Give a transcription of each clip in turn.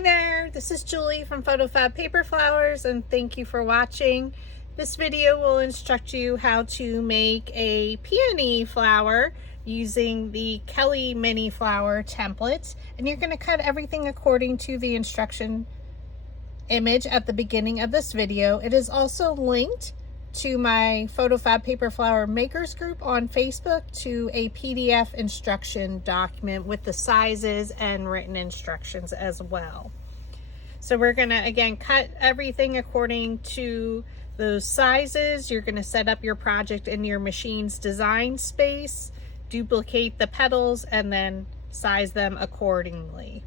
Hi there, this is Julie from PhotoFabPaperFlowers, and thank you for watching. This video will instruct you how to make a peony flower using the Kelli Mini Flower template, and you're going to cut everything according to the instruction image at the beginning of this video. It is also linked to my PhotoFab Paper Flower Makers group on Facebook to a PDF instruction document with the sizes and written instructions as well. So we're going to again cut everything according to those sizes. You're going to set up your project in your machine's design space, duplicate the petals, and then size them accordingly.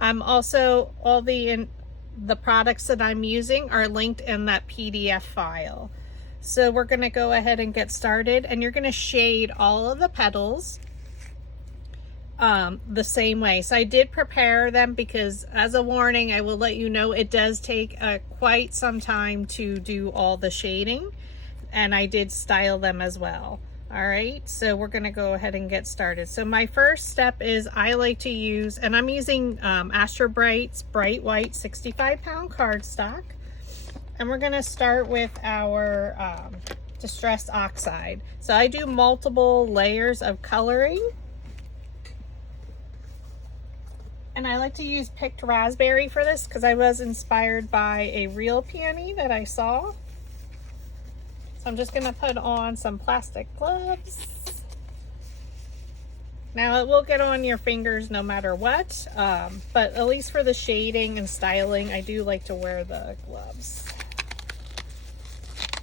Also, all the products that I'm using are linked in that PDF file. So we're going to go ahead and get started, and you're going to shade all of the petals the same way. So I did prepare them because, as a warning, I will let you know it does take quite some time to do all the shading, and I did style them as well. All right, so we're going to go ahead and get started. So my first step is I like to use, and I'm using Astro Bright's Bright White 65-pound cardstock. And we're going to start with our Distress Oxide. So I do multiple layers of coloring. And I like to use picked raspberry for this because I was inspired by a real peony that I saw. So I'm just going to put on some plastic gloves. Now it will get on your fingers no matter what, but at least for the shading and styling, I do like to wear the gloves.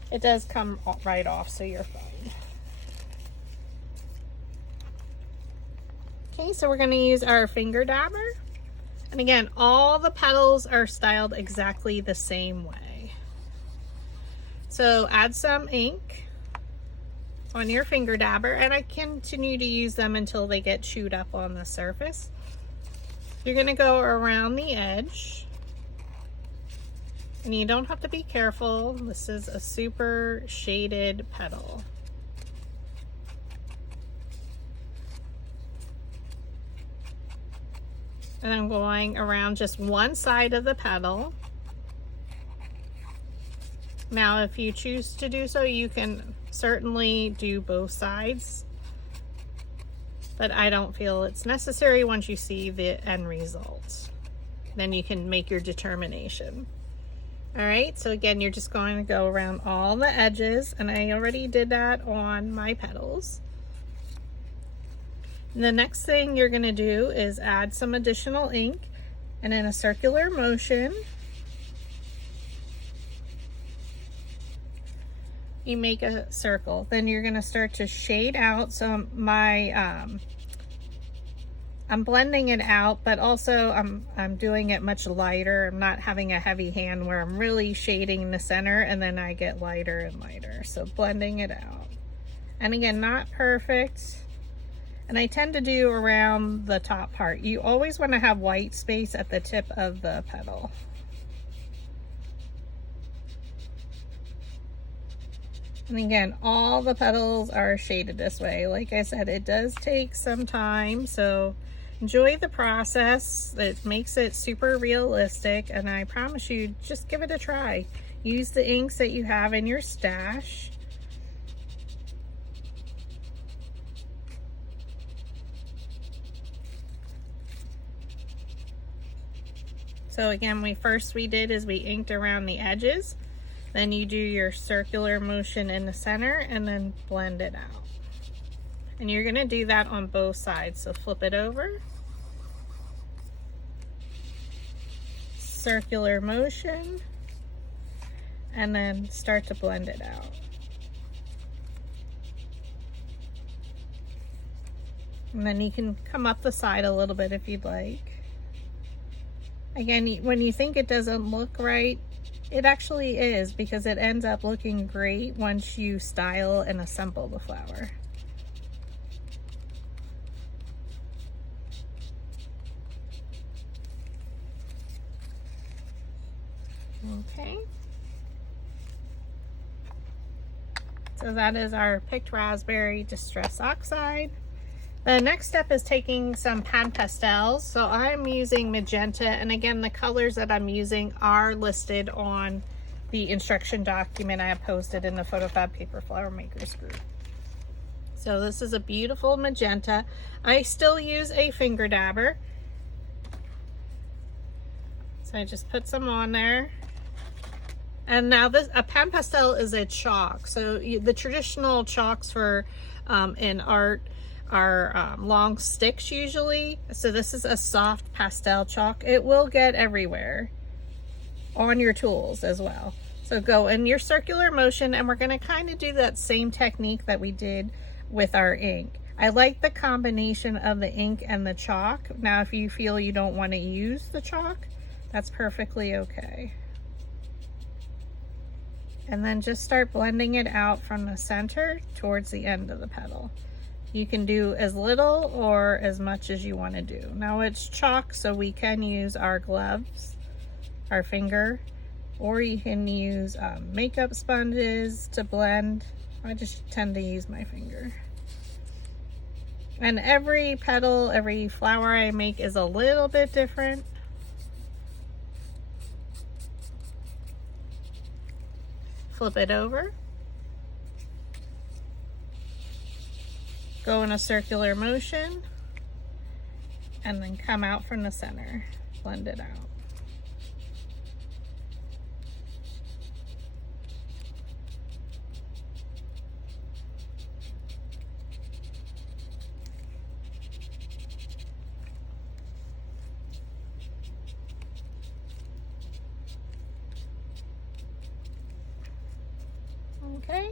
It does come right off, so you're fine. Okay, so we're going to use our finger dabber. And again, all the petals are styled exactly the same way. So add some ink on your finger dabber, and I continue to use them until they get chewed up on the surface. You're going to go around the edge. And you don't have to be careful. This is a super shaded petal. And I'm going around just one side of the petal. Now, if you choose to do so, you can certainly do both sides, but I don't feel it's necessary once you see the end result. Then you can make your determination. All right, so again, you're just going to go around all the edges, and I already did that on my petals. And the next thing you're going to do is add some additional ink, and in a circular motion, you make a circle. Then you're going to start to shade out. So I'm blending it out, but also I'm doing it much lighter. I'm not having a heavy hand where I'm really shading in the center and then I get lighter and lighter. So blending it out. And again, not perfect. And I tend to do around the top part. You always want to have white space at the tip of the petal. And again, all the petals are shaded this way. Like I said, it does take some time, so enjoy the process. It makes it super realistic, and I promise you, just give it a try. Use the inks that you have in your stash. So again, we inked around the edges. Then you do your circular motion in the center and then blend it out. And you're going to do that on both sides. So flip it over. Circular motion. And then start to blend it out. And then you can come up the side a little bit if you'd like. Again, when you think it doesn't look right, it actually is, because it ends up looking great once you style and assemble the flower. Okay. So that is our picked raspberry Distress Oxide. The next step is taking some pan pastels. So I'm using magenta, and again, the colors that I'm using are listed on the instruction document I have posted in the PhotoFab Paper Flower Makers group. So this is a beautiful magenta. I still use a finger dabber. So I just put some on there. And now a pan pastel is a chalk. So the traditional chalks for in art are long sticks usually. So this is a soft pastel chalk. It will get everywhere on your tools as well. So go in your circular motion, and we're going to kind of do that same technique that we did with our ink. I like the combination of the ink and the chalk. Now if you feel you don't want to use the chalk, that's perfectly okay. And then just start blending it out from the center towards the end of the petal. You can do as little or as much as you want to do. Now it's chalk, so we can use our gloves, our finger, or you can use makeup sponges to blend. I just tend to use my finger. And every petal, every flower I make is a little bit different. Flip it over. Go in a circular motion, and then come out from the center. Blend it out. Okay.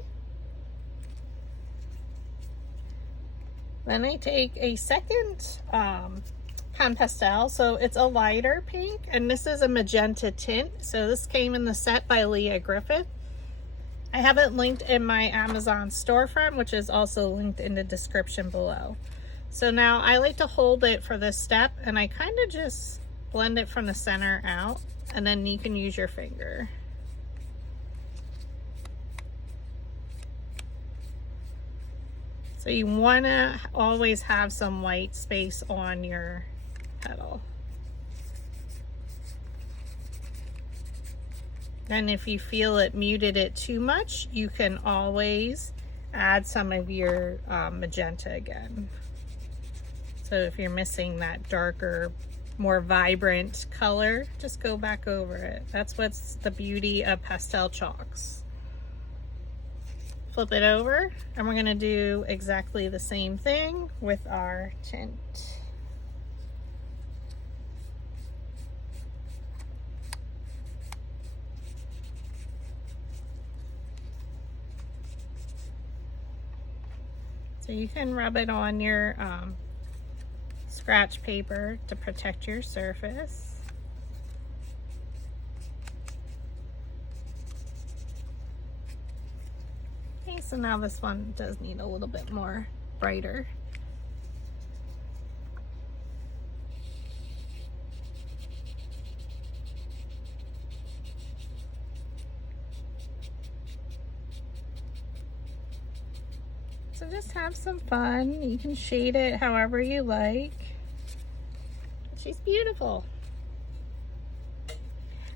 Then I take a second pan pastel. So it's a lighter pink, and this is a magenta tint. So this came in the set by Leah Griffith. I have it linked in my Amazon storefront, which is also linked in the description below. So now I like to hold it for this step, and I kind of just blend it from the center out, and then you can use your finger. So you want to always have some white space on your petal. And if you feel it muted it too much, you can always add some of your magenta again. So if you're missing that darker, more vibrant color, just go back over it. That's what's the beauty of pastel chalks. Flip it over, and we're going to do exactly the same thing with our tint. So you can rub it on your scratch paper to protect your surface. Okay, so now this one does need a little bit more brighter. So just have some fun. You can shade it however you like. She's beautiful.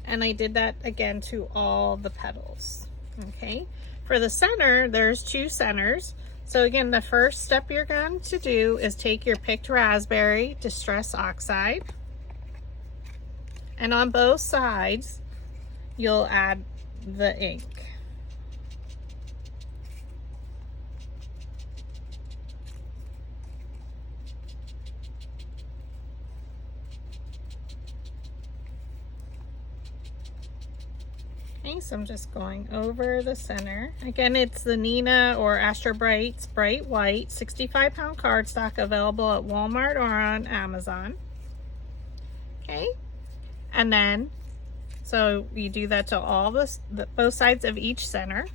And I did that again to all the petals. Okay. For the center, there's two centers. So again, the first step you're going to do is take your picked raspberry Distress Oxide, and on both sides, you'll add the ink. Okay, so I'm just going over the center. Again, it's the Nina or Astro Bright's Bright White 65-pound cardstock, available at Walmart or on Amazon. Okay, and then so you do that to all both sides of each center.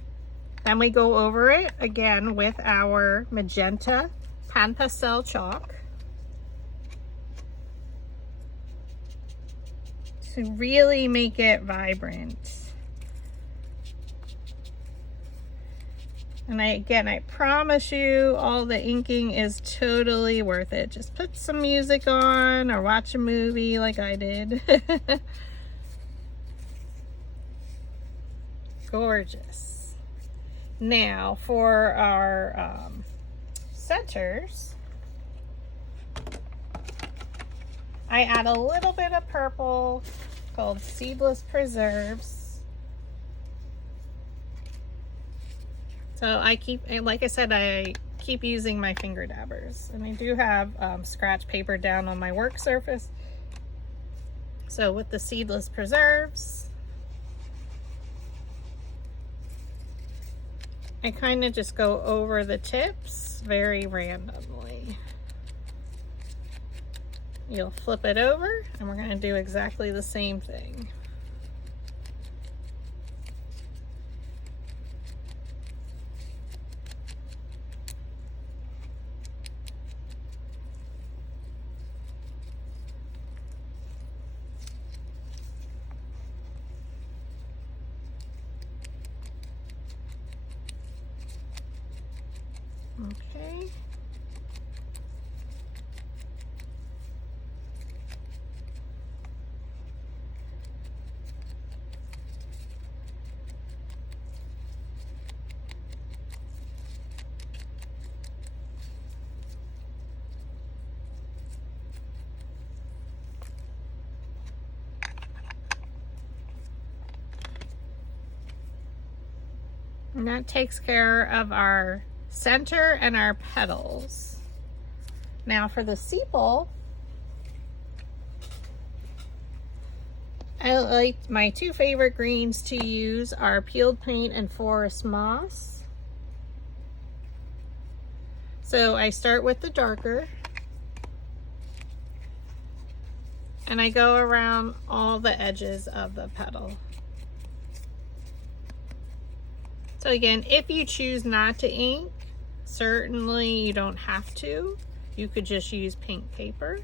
Then we go over it again with our magenta pan pastel chalk to really make it vibrant. And I promise you all the inking is totally worth it. Just put some music on or watch a movie like I did. Gorgeous. Now for our centers, I add a little bit of purple called Seedless Preserves. So I keep, like I said, I keep using my finger dabbers, and I do have scratch paper down on my work surface. So with the Seedless Preserves, I kind of just go over the tips very randomly. You'll flip it over, and we're going to do exactly the same thing. Okay. And that takes care of our center and our petals. Now for the sepal, I like my two favorite greens to use are Peeled Paint and Forest Moss. So I start with the darker, and I go around all the edges of the petal. So again, if you choose not to ink, certainly you don't have to. You could just use pink paper,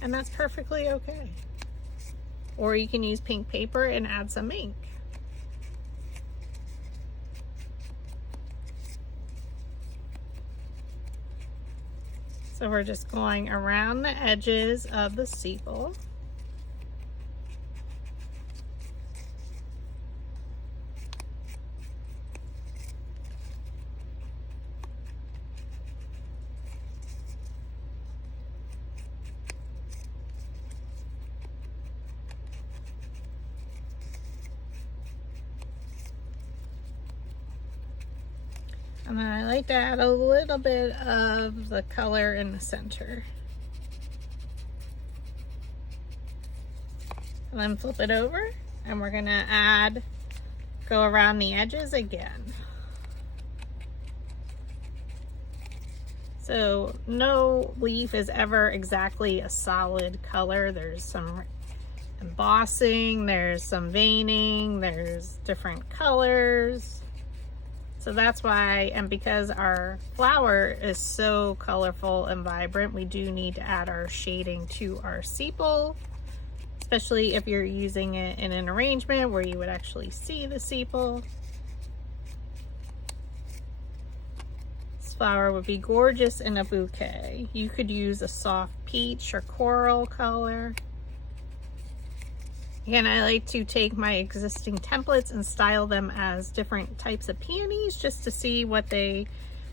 and that's perfectly okay. Or you can use pink paper and add some ink. So we're just going around the edges of the sepal. And then I like to add a little bit of the color in the center. And then flip it over, and we're gonna go around the edges again. So no leaf is ever exactly a solid color. There's some embossing, there's some veining, there's different colors. So that's why, and because our flower is so colorful and vibrant, we do need to add our shading to our sepal, especially if you're using it in an arrangement where you would actually see the sepal. This flower would be gorgeous in a bouquet. You could use a soft peach or coral color. Again, I like to take my existing templates and style them as different types of peonies just to see what they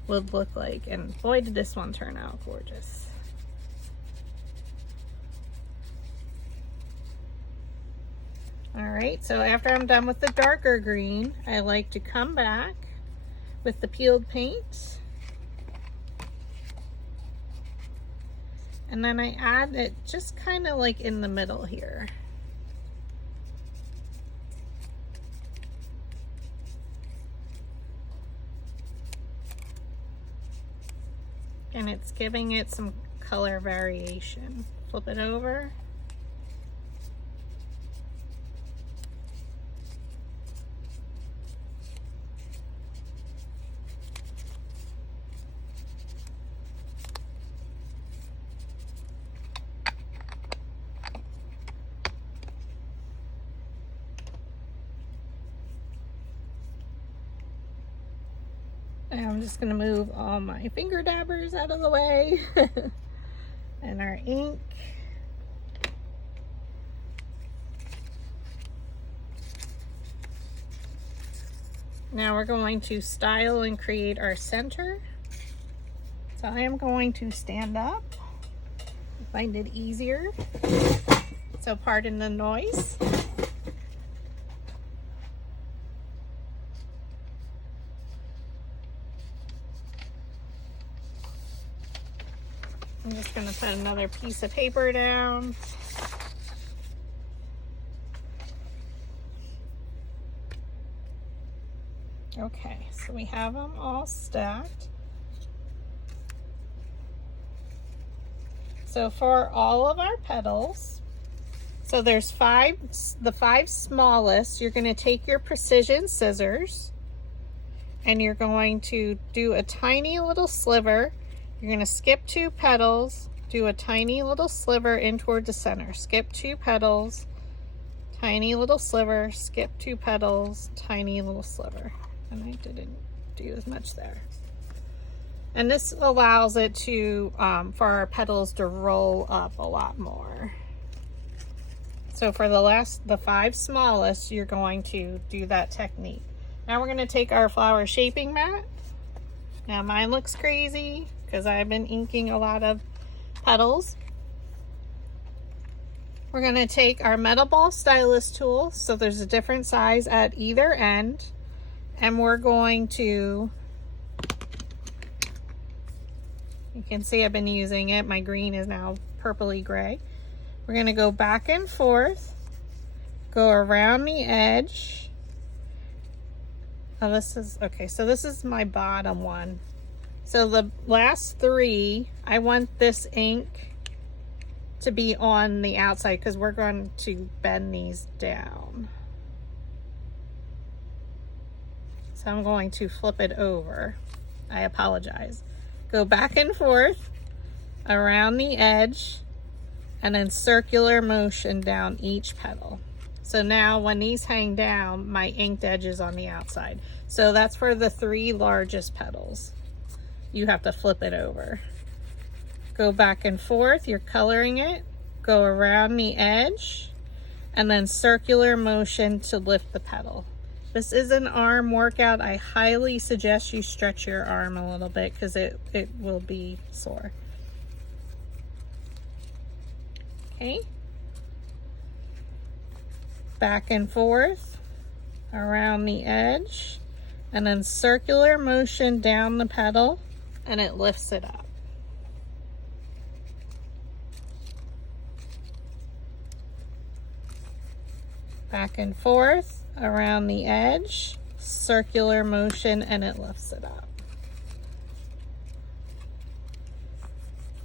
would look like. And boy, did this one turn out gorgeous. All right, so after I'm done with the darker green, I like to come back with the peeled paint. And then I add it just kind of like in the middle here. And it's giving it some color variation. Flip it over. Now I'm just going to move all my finger dabbers out of the way and our ink. Now we're going to style and create our center. So I am going to stand up, find it easier. So pardon the noise. I'm just going to put another piece of paper down. Okay, so we have them all stacked. So for all of our petals, so there's the five smallest, you're going to take your precision scissors and you're going to do a tiny little sliver. You're going to skip 2 petals, do a tiny little sliver in toward the center. Skip 2 petals, tiny little sliver, skip 2 petals, tiny little sliver. And I didn't do as much there. And this allows it to, for our petals to roll up a lot more. So for the 5 smallest, you're going to do that technique. Now we're going to take our flower shaping mat. Now mine looks crazy because I've been inking a lot of petals. We're going to take our metal ball stylus tool. So there's a different size at either end. And we're going to, you can see I've been using it. My green is now purpley gray. We're going to go back and forth, go around the edge. Oh, this is, okay, so this is my bottom one. So the last 3, I want this ink to be on the outside because we're going to bend these down. So I'm going to flip it over. I apologize. Go back and forth around the edge and then circular motion down each petal. So now when these hang down, my inked edge is on the outside. So that's for the 3 largest petals. You have to flip it over. Go back and forth, you're coloring it. Go around the edge and then circular motion to lift the petal. This is an arm workout. I highly suggest you stretch your arm a little bit because it will be sore. Okay. Back and forth around the edge and then circular motion down the petal and it lifts it up. Back and forth around the edge, circular motion, and it lifts it up.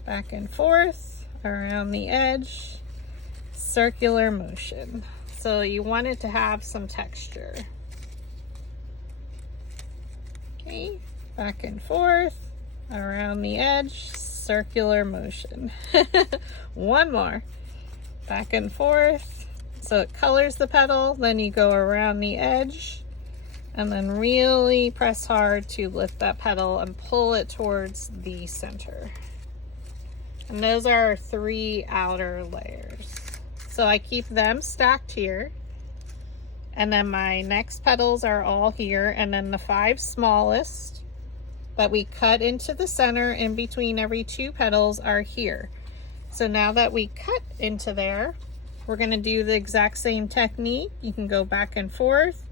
Back and forth around the edge, circular motion. So you want it to have some texture. Okay, back and forth around the edge, circular motion. One more. Back and forth. So it colors the petal, then you go around the edge and then really press hard to lift that petal and pull it towards the center. And those are our 3 outer layers. So I keep them stacked here. And then my next petals are all here. And then the 5 smallest that we cut into the center in between every 2 petals are here. So now that we cut into there, we're going to do the exact same technique. You can go back and forth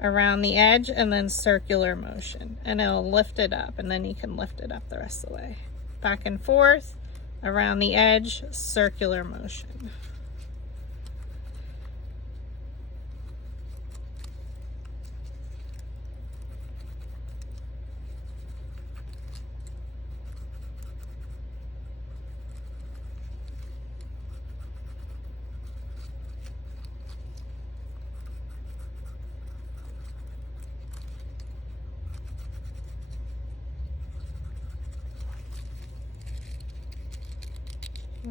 around the edge and then circular motion and it'll lift it up and then you can lift it up the rest of the way. Back and forth around the edge, circular motion.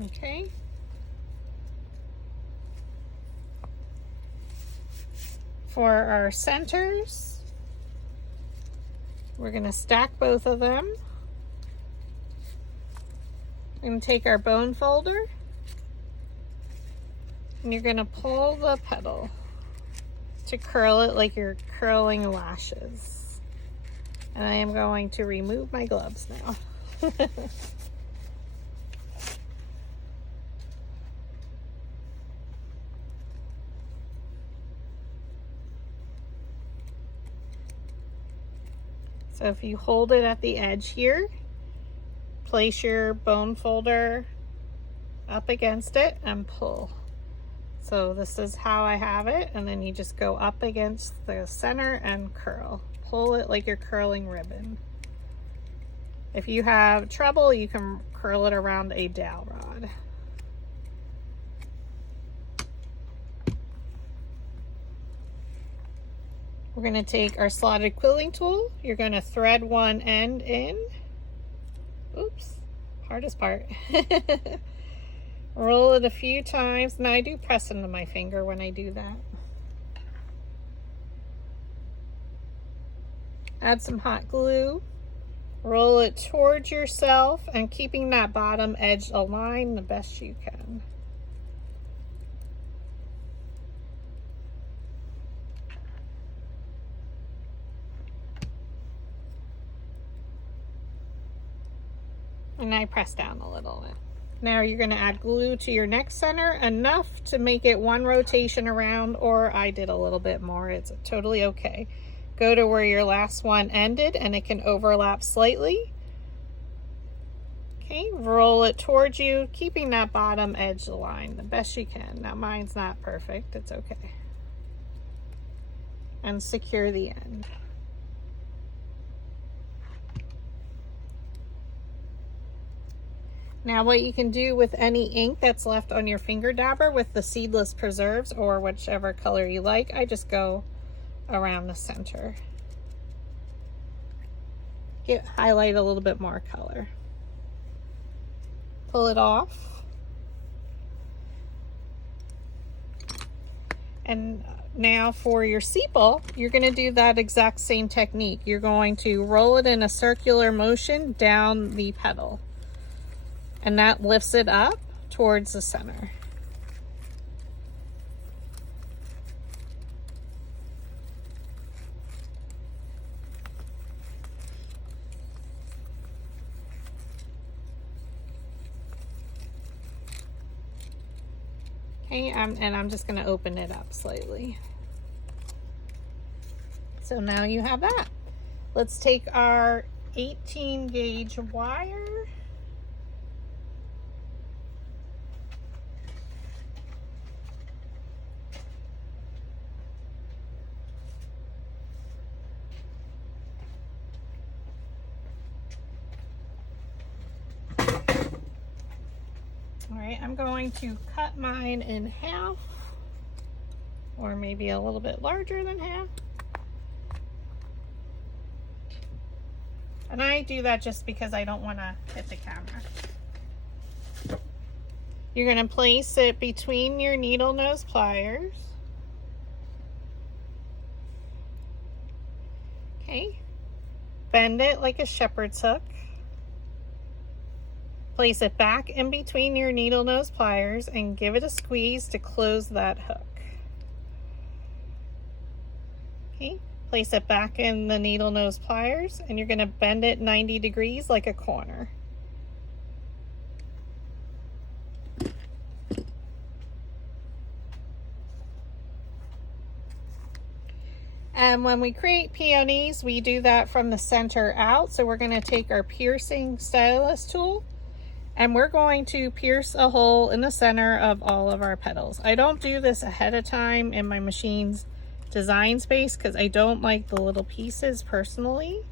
Okay. For our centers, We're going to stack both of them. We're going to take our bone folder and you're going to pull the petal to curl it like you're curling lashes. And I am going to remove my gloves now. So if you hold it at the edge here, place your bone folder up against it and pull. So this is how I have it, and then you just go up against the center and curl. Pull it like you're curling ribbon. If you have trouble, you can curl it around a dowel rod. We're going to take our slotted quilling tool. You're going to thread one end in. Oops, hardest part. Roll it a few times, and I do press into my finger when I do that. Add some hot glue. Roll it towards yourself and keeping that bottom edge aligned the best you can. And I press down a little bit. Now you're going to add glue to your neck center, enough to make it one rotation around, or I did a little bit more. It's totally okay. Go to where your last one ended and it can overlap slightly. Okay, roll it towards you, keeping that bottom edge aligned the best you can. Now mine's not perfect, it's okay. And secure the end. Now what you can do with any ink that's left on your finger dabber with the seedless preserves, or whichever color you like, I just go around the center. Highlight a little bit more color. Pull it off. And now for your sepal, you're going to do that exact same technique. You're going to roll it in a circular motion down the petal. And that lifts it up towards the center. Okay, and I'm just going to open it up slightly. So now you have that. Let's take our 18 gauge wire. Alright, I'm going to cut mine in half, or maybe a little bit larger than half. And I do that just because I don't want to hit the camera. You're going to place it between your needle nose pliers. Okay. Bend it like a shepherd's hook. Place it back in between your needle nose pliers and give it a squeeze to close that hook. Okay, place it back in the needle nose pliers and you're going to bend it 90 degrees like a corner. And when we create peonies, we do that from the center out. So we're going to take our piercing stylus tool and we're going to pierce a hole in the center of all of our petals. I don't do this ahead of time in my machine's design space because I don't like the little pieces personally.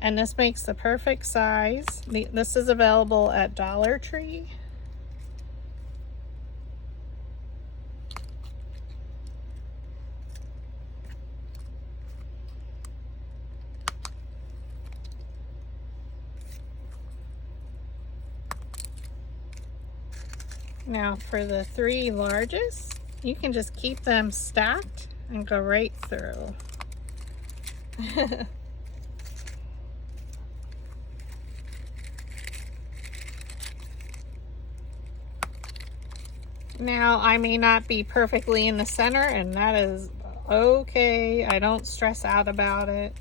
And this makes the perfect size. This is available at Dollar Tree. Now for the 3 largest, you can just keep them stacked and go right through. Now, I may not be perfectly in the center, and that is okay. I don't stress out about it.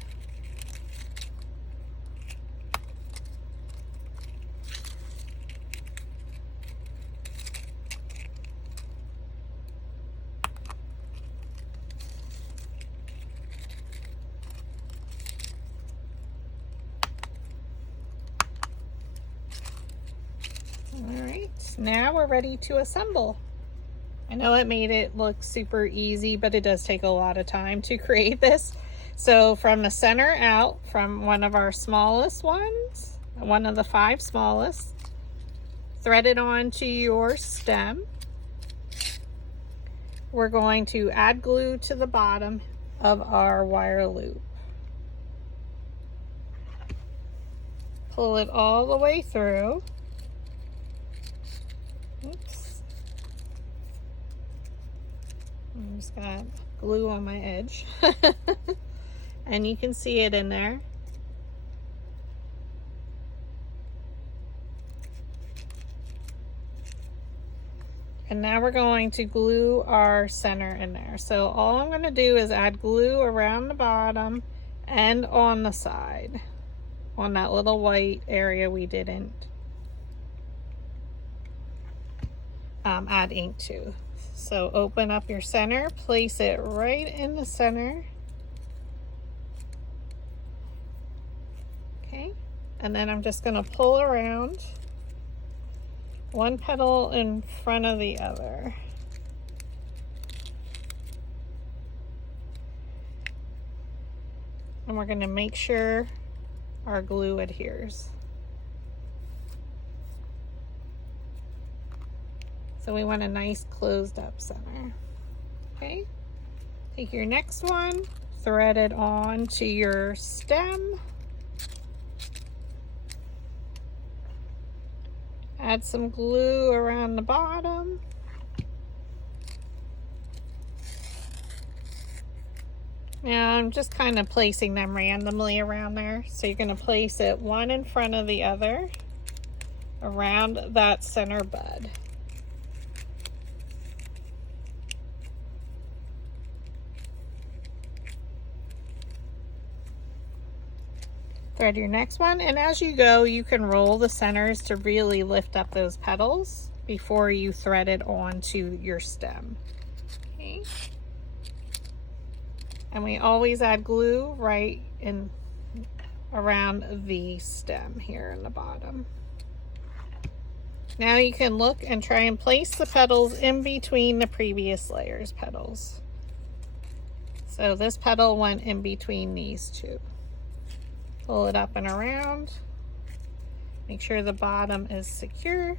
All right, now we're ready to assemble. I know it made it look super easy, but it does take a lot of time to create this. So from the center out, from one of our smallest ones, one of the 5 smallest, thread it onto your stem. We're going to add glue to the bottom of our wire loop. Pull it all the way through. Oops. I just got glue on my edge. And you can see it in there. And now we're going to glue our center in there. So all I'm going to do is add glue around the bottom and on the side, on that little white area we didn't add ink to. So open up your center, place it right in the center. Okay, and then I'm just going to pull around one petal in front of the other. And we're going to make sure our glue adheres. So we want a nice closed up center. Okay, take your next one, thread it on to your stem. Add some glue around the bottom. Now I'm just kind of placing them randomly around there. So you're going to place it one in front of the other around that center bud. Thread your next one, and as you go, you can roll the centers to really lift up those petals before you thread it onto your stem. Okay. And we always add glue right in around the stem here in the bottom. Now you can look and try and place the petals in between the previous layer's petals. So this petal went in between these two. Pull it up and around. Make sure the bottom is secure.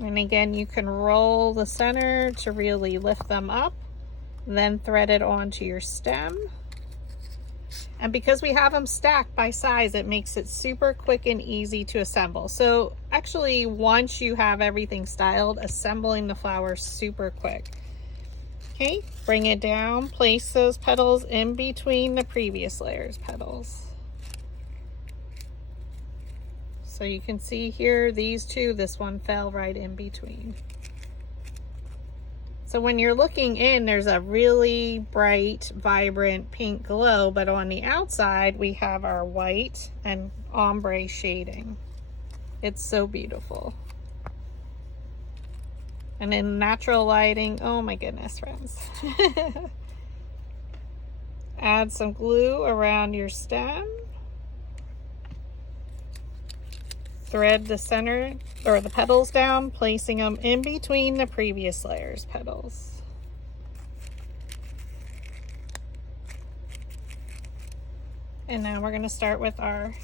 And again, you can roll the center to really lift them up, then thread it onto your stem. And because we have them stacked by size, it makes it super quick and easy to assemble. So actually, once you have everything styled, assembling the flower is super quick. Okay, bring it down, place those petals in between the previous layer's petals. So you can see here, these two, this one fell right in between. So when you're looking in, there's a really bright, vibrant pink glow, but on the outside, we have our white and ombre shading. It's so beautiful. And in natural lighting, oh my goodness, friends. Add some glue around your stem. Thread the center or the petals down, placing them in between the previous layer's petals. And now we're going to start with our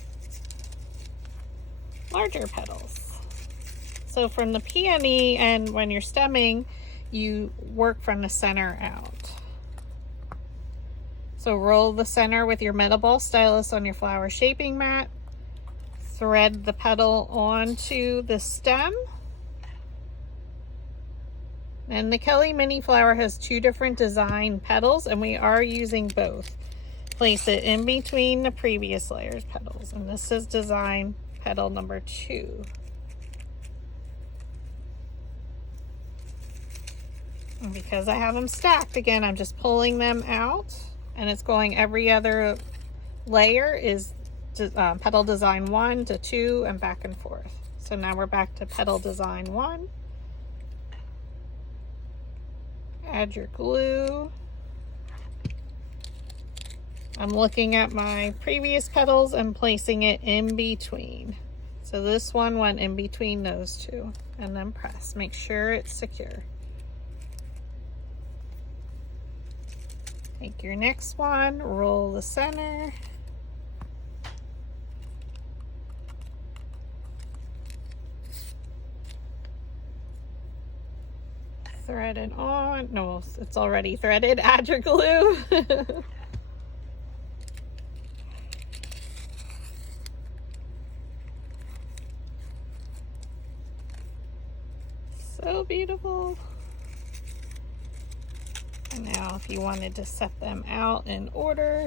larger petals. So from the peony, and when you're stemming, you work from the center out. So roll the center with your metal ball stylus on your flower shaping mat. Thread the petal onto the stem. And the Kelli Mini Flower has 2 different design petals, and we are using both. Place it in between the previous layer's petals, and this is design petal number 2. And because I have them stacked, again, I'm just pulling them out, and it's going every other layer is petal design 1 to 2 and back and forth. So now we're back to petal design 1. Add your glue. I'm looking at my previous petals and placing it in between. So this one went in between those two, and then press. Make sure it's secure. Take your next one, roll the center. Thread it on. No, it's already threaded. Add your glue. So beautiful. And now if you wanted to set them out in order,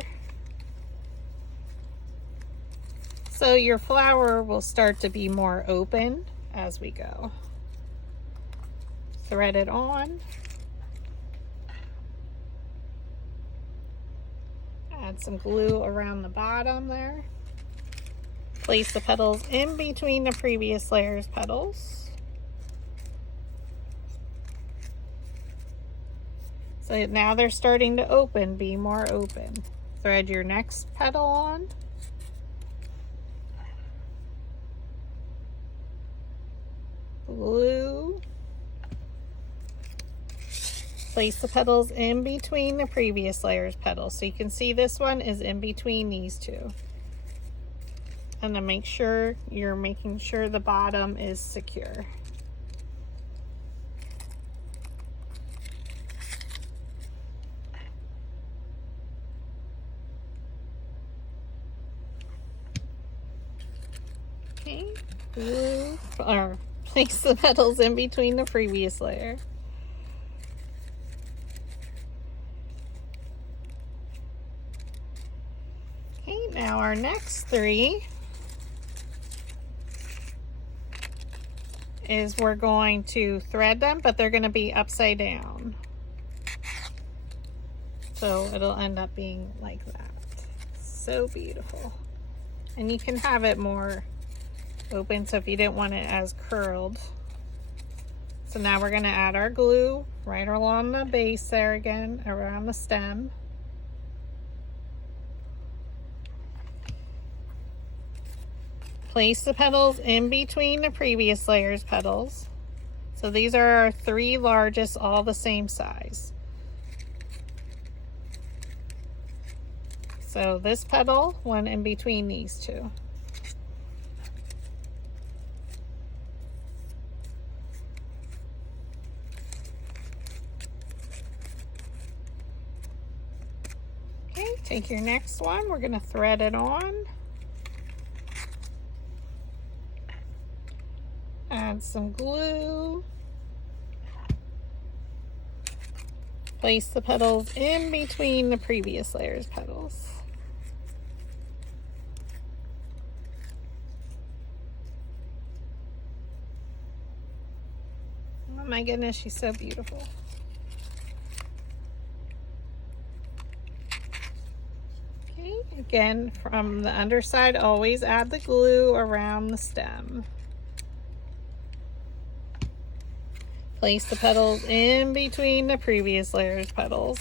so your flower will start to be more open as we go. Thread it on. Add some glue around the bottom there. Place the petals in between the previous layer's petals. So now they're starting to open, be more open. Thread your next petal on. Glue. Place the petals in between the previous layer's petals. So you can see this one is in between these two. And then make sure you're making sure the bottom is secure. Okay, glue, or place the petals in between the previous layer. Okay, now our next 3 is we're going to thread them, but they're going to be upside down. So it'll end up being like that. So beautiful. And you can have it more open, so if you didn't want it as curled. So now we're going to add our glue right along the base there again, around the stem. Place the petals in between the previous layer's petals. So these are our 3 largest, all the same size. So this petal went in between these 2. Okay, take your next one. We're going to thread it on. Add some glue. Place the petals in between the previous layer's petals. Oh my goodness, she's so beautiful. Okay, again, from the underside, always add the glue around the stem. Place the petals in between the previous layer's petals.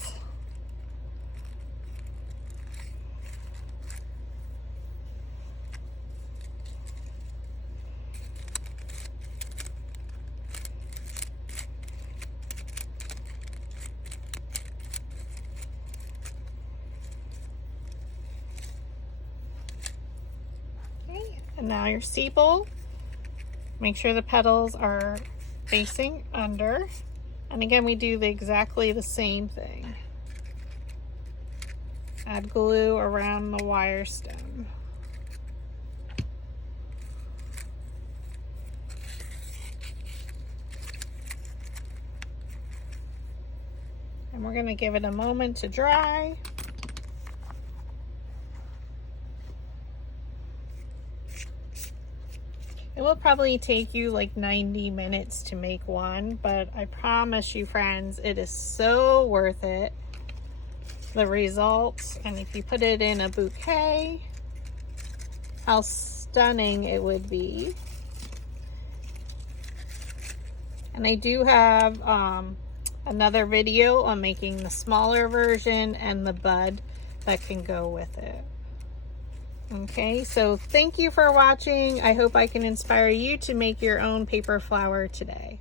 Okay, and now your sepal. Make sure the petals are facing under, and again we do exactly the same thing. Add glue around the wire stem. And we're going to give it a moment to dry. It will probably take you like 90 minutes to make one, but I promise you friends, it is so worth it, the results. And if you put it in a bouquet, how stunning it would be. And I do have another video on making the smaller version and the bud that can go with it. Okay, so thank you for watching. I hope I can inspire you to make your own paper flower today.